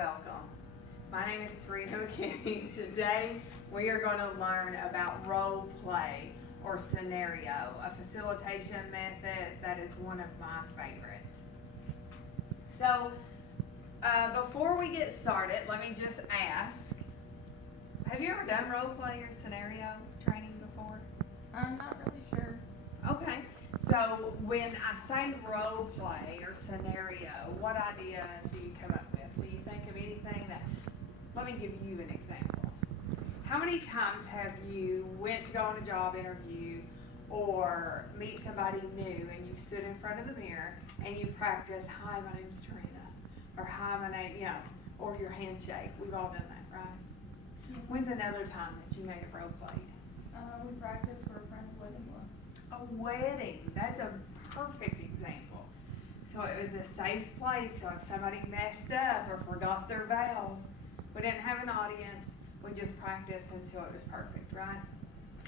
welcome. My name is Tarena McKinney. Today we are going to learn about role play or scenario, a facilitation method that is one of my favorites. So before we get started, let me just ask, have you ever done role play or scenario training before? I'm not really sure. Okay, so when I say role play or scenario, what idea do you come up with? Do you think of anything that, let me give you an example. How many times have you went to go on a job interview or meet somebody new and you've stood in front of the mirror and you practice, hi, my name's Tarena, or hi, my name, or your handshake. We've all done that, right? Mm-hmm. When's another time that you may have role played? We practiced for a friend's wedding once. A wedding, that's a perfect example. So it was a safe place, so if somebody messed up or forgot their vows, we didn't have an audience, we just practiced until it was perfect, right?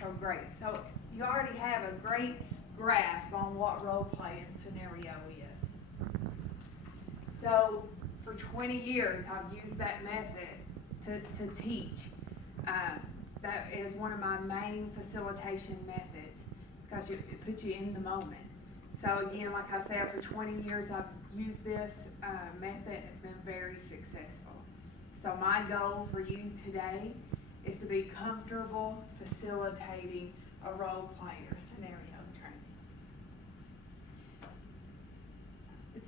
So great. So you already have a great grasp on what role play and scenario is. So for 20 years, I've used that method to teach. That is one of my main facilitation methods because it puts you in the moment. So again, like I said, for 20 years I've used this method. It's been very successful. So my goal for you today is to be comfortable facilitating a role play or scenario training.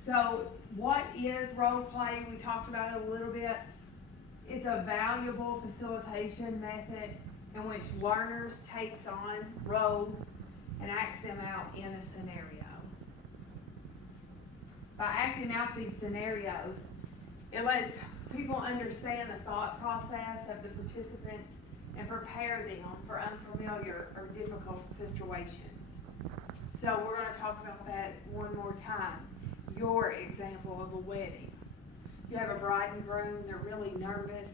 So what is role play? We talked about it a little bit. It's a valuable facilitation method in which learners takes on roles and acts them out in a scenario. By acting out these scenarios, it lets people understand the thought process of the participants and prepare them for unfamiliar or difficult situations. So we're going to talk about that one more time. Your example of a wedding. You have a bride and groom, they're really nervous.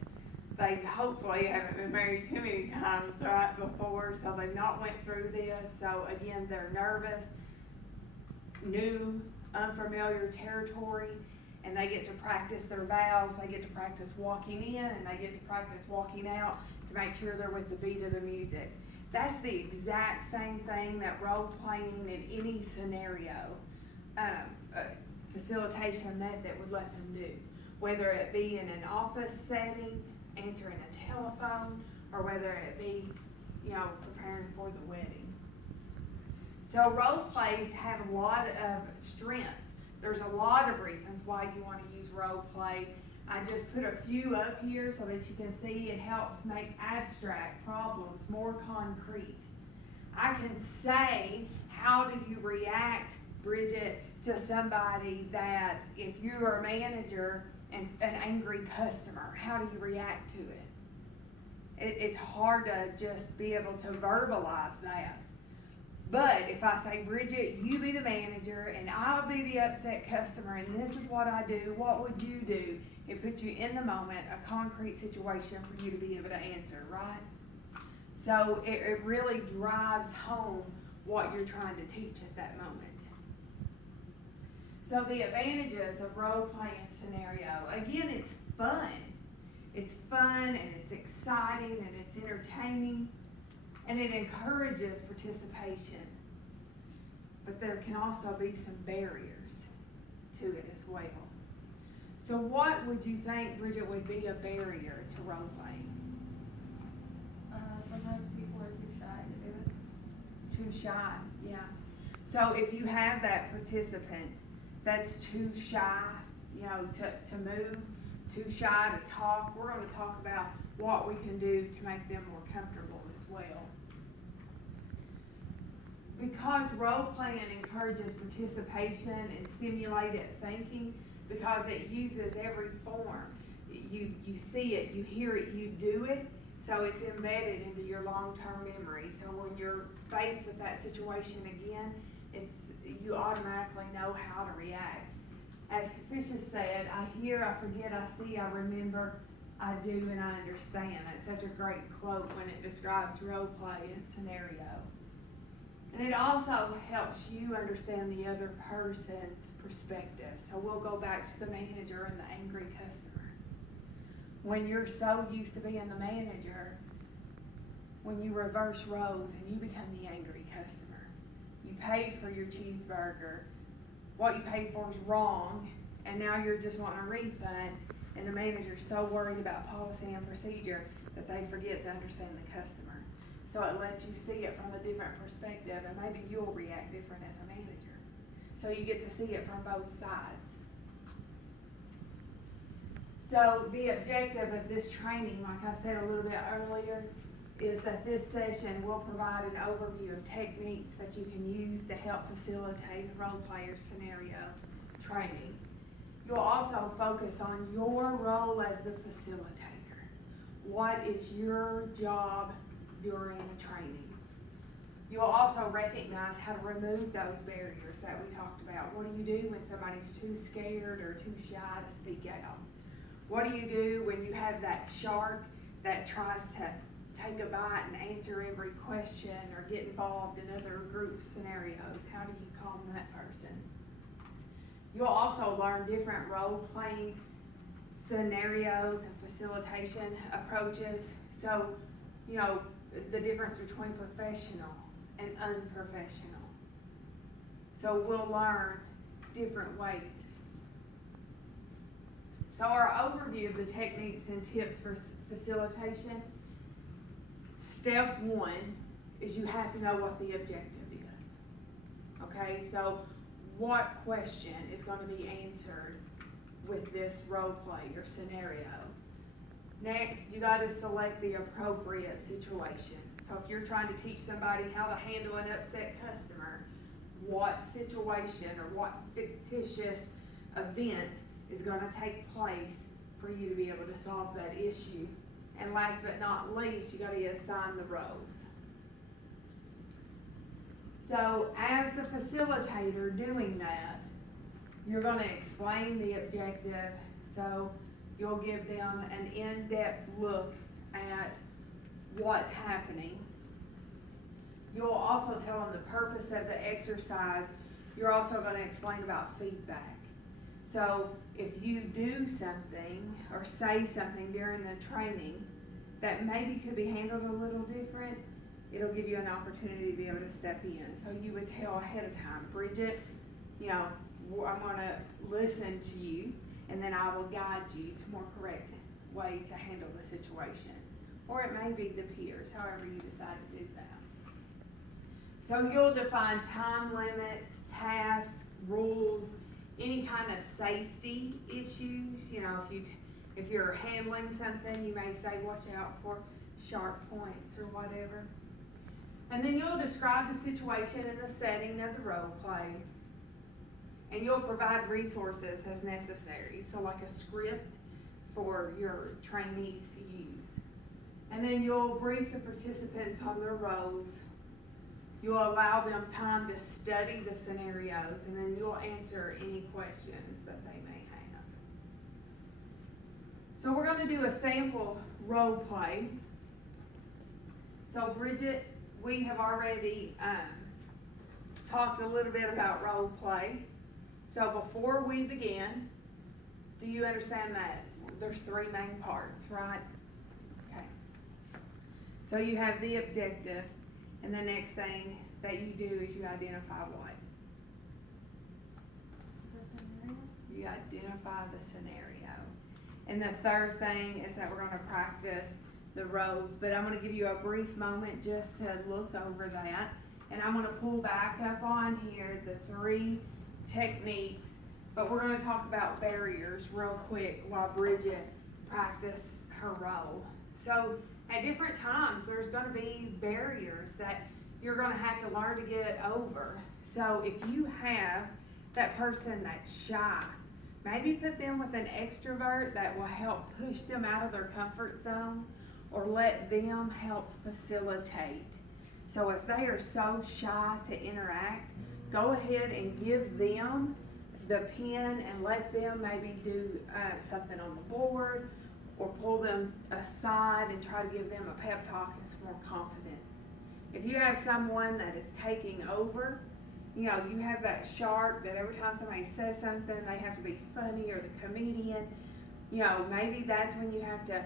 They hopefully haven't been married too many times right before, so they've not went through this. So again, they're nervous, new, unfamiliar territory, and they get to practice their vows, they get to practice walking in, and they get to practice walking out to make sure they're with the beat of the music. That's the exact same thing that role playing in any scenario facilitation method would let them do. Whether it be in an office setting, answering a telephone, or whether it be, preparing for the wedding. So role plays have a lot of strengths. There's a lot of reasons why you want to use role play. I just put a few up here so that you can see it helps make abstract problems more concrete. I can say, how do you react, Bridget, to somebody that, if you're a manager and an angry customer, how do you react to it? It's hard to just be able to verbalize that. But if I say, Bridget, you be the manager and I'll be the upset customer and this is what I do, what would you do? It puts you in the moment, a concrete situation for you to be able to answer, right? So it really drives home what you're trying to teach at that moment. So the advantages of role-playing scenario, again, it's fun. It's fun and it's exciting and it's entertaining and it encourages participation. But there can also be some barriers to it as well. So what would you think, Bridget, would be a barrier to role-playing? Sometimes people are too shy to do it. Too shy, yeah. So if you have that participant that's too shy, to move, too shy to talk, we're going to talk about what we can do to make them more comfortable as well. Because role-playing encourages participation and stimulated thinking, because it uses every form. You see it, you hear it, you do it, so it's embedded into your long-term memory. So when you're faced with that situation again, you automatically know how to react. As Katisha said, I hear, I forget, I see, I remember, I do, and I understand. That's such a great quote when it describes role play and scenario. And it also helps you understand the other person's perspective. So we'll go back to the manager and the angry customer. when you're so used to being the manager, when you reverse roles and you become the angry customer. You paid for your cheeseburger, what you paid for is wrong, and now you're just wanting a refund, and the manager's so worried about policy and procedure that they forget to understand the customer. So it lets you see it from a different perspective, and maybe you'll react different as a manager. So you get to see it from both sides. So the objective of this training, like I said a little bit earlier, is that this session will provide an overview of techniques that you can use to help facilitate role player scenario training. You'll also focus on your role as the facilitator. What is your job during the training? You'll also recognize how to remove those barriers that we talked about. What do you do when somebody's too scared or too shy to speak out? What do you do when you have that shark that tries to take a bite and answer every question or get involved in other group scenarios? How do you calm that person? You'll also learn different role-playing scenarios and facilitation approaches. So, you know, the difference between professional and unprofessional. So we'll learn different ways. So our overview of the techniques and tips for facilitation. Step one is you have to know what the objective is. Okay, so what question is going to be answered with this role play or scenario? Next, you got to select the appropriate situation. So if you're trying to teach somebody how to handle an upset customer, what situation or what fictitious event is going to take place for you to be able to solve that issue? And last but not least, you got to assign the roles. So as the facilitator doing that, you're going to explain the objective. So you'll give them an in-depth look at what's happening. You'll also tell them the purpose of the exercise. You're also going to explain about feedback. So if you do something or say something during the training that maybe could be handled a little different, it'll give you an opportunity to be able to step in. So you would tell ahead of time, Bridget, you know, I'm going to listen to you, and then I will guide you to a more correct way to handle the situation. Or it may be the peers, however you decide to do that. So you'll define time limits, tasks, rules, any kind of safety issues. You know, if you're handling something, you may say, watch out for sharp points or whatever. And then you'll describe the situation and the setting of the role play. And you'll provide resources as necessary. So like a script for your trainees to use. And then you'll brief the participants on their roles. You'll allow them time to study the scenarios, and then you'll answer any questions that they may have. So we're going to do a sample role play. So Bridget, we have already talked a little bit about role play. So before we begin, do you understand that there's three main parts, right? Okay. So you have the objective. And the next thing that you do is you identify what? The scenario? You identify the scenario. And the third thing is that we're going to practice the roles. But I'm going to give you a brief moment just to look over that. And I'm going to pull back up on here the three techniques. But we're going to talk about barriers real quick while Bridget practices her role. So at different times, there's going to be barriers that you're going to have to learn to get over. So if you have that person that's shy, maybe put them with an extrovert that will help push them out of their comfort zone, or let them help facilitate. So if they are so shy to interact, go ahead and give them the pen and let them maybe do something on the board, or pull them aside and try to give them a pep talk and some more confidence. If you have someone that is taking over, you know, you have that shark that every time somebody says something, they have to be funny, or the comedian, you know, maybe that's when you have to,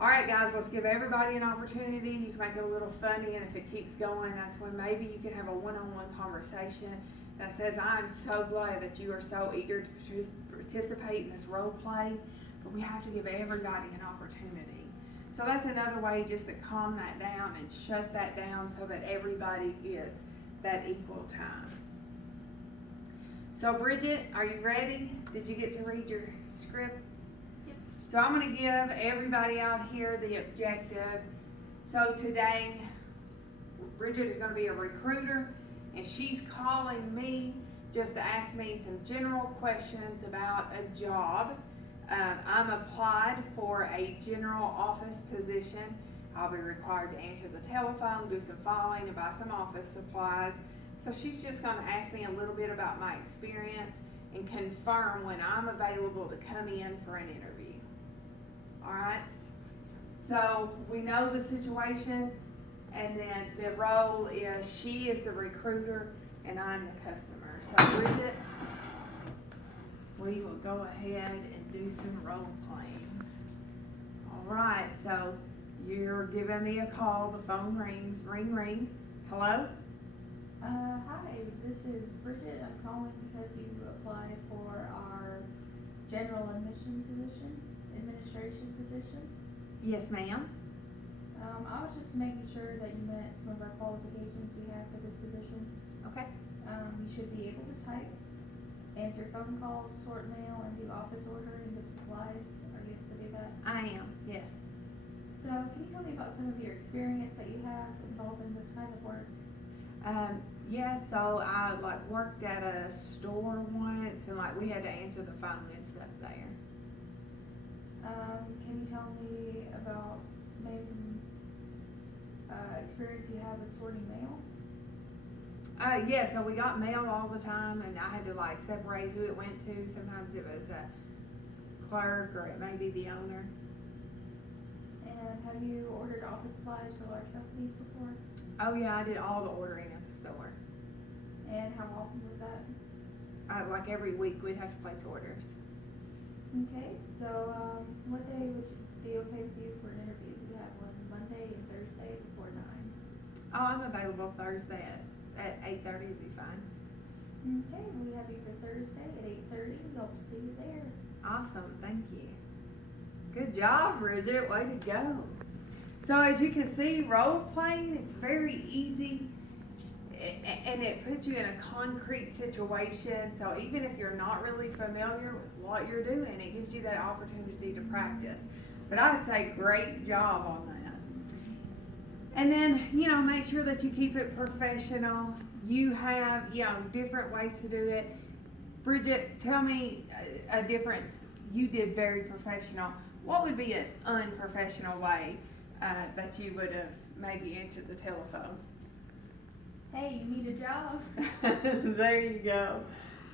all right, guys, let's give everybody an opportunity. You can make it a little funny, and if it keeps going, that's when maybe you can have a one-on-one conversation that says, I'm so glad that you are so eager to participate in this role play, but we have to give everybody an opportunity. So that's another way just to calm that down and shut that down so that everybody gets that equal time. So Bridget, are you ready? Did you get to read your script? Yep. So I'm going to give everybody out here the objective. So today, Bridget is going to be a recruiter, and she's calling me just to ask me some general questions about a job. I'm applied for a general office position. I'll be required to answer the telephone, do some filing, and buy some office supplies. So she's just going to ask me a little bit about my experience and confirm when I'm available to come in for an interview. All right? So we know the situation, and then the role is she is the recruiter and I'm the customer. So Bridget, we will go ahead and do some role playing. All right, so you're giving me a call. The phone rings. Ring, ring. Hello? Hi, this is Bridget. I'm calling because you applied for our general administration position. Yes, ma'am. I was just making sure that you met some of our qualifications we have for this position. Okay. You should be able to type, answer phone calls, sort mail, and do office ordering of supplies. Are you able to do that? I am, yes. So, can you tell me about some of your experience that you have involved in this kind of work? Yeah, so I worked at a store once, and we had to answer the phone and stuff there. Can you tell me about maybe some experience you have with sorting mail? Yeah, so we got mail all the time, and I had to separate who it went to. Sometimes it was a clerk, or it may be the owner. And have you ordered office supplies for large companies before? Oh yeah, I did all the ordering at the store. And how often was that? Every week we'd have to place orders. Okay, so what day would be okay with you for an interview? We have one Monday and Thursday before 9. Oh, I'm available Thursday at 8:30 would be fine. Okay, we have you for Thursday at 8:30. We hope to see you there. Awesome, thank you. Good job, Bridget, way to go. So as you can see, role playing, it's very easy, and it puts you in a concrete situation. So even if you're not really familiar with what you're doing, it gives you that opportunity to practice. But I would say great job on that. And then, make sure that you keep it professional. You have, different ways to do it. Bridget, tell me a difference. You did very professional. What would be an unprofessional way that you would have maybe answered the telephone? Hey, you need a job? There you go.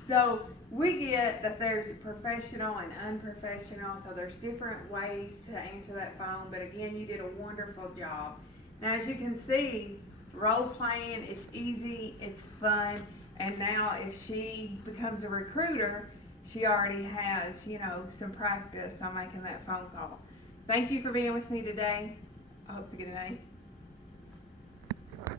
So we get that there's professional and unprofessional, so there's different ways to answer that phone, but again, you did a wonderful job. Now, as you can see, role playing, it's easy, it's fun, and now if she becomes a recruiter, she already has, some practice on making that phone call. Thank you for being with me today. I hope to get an A.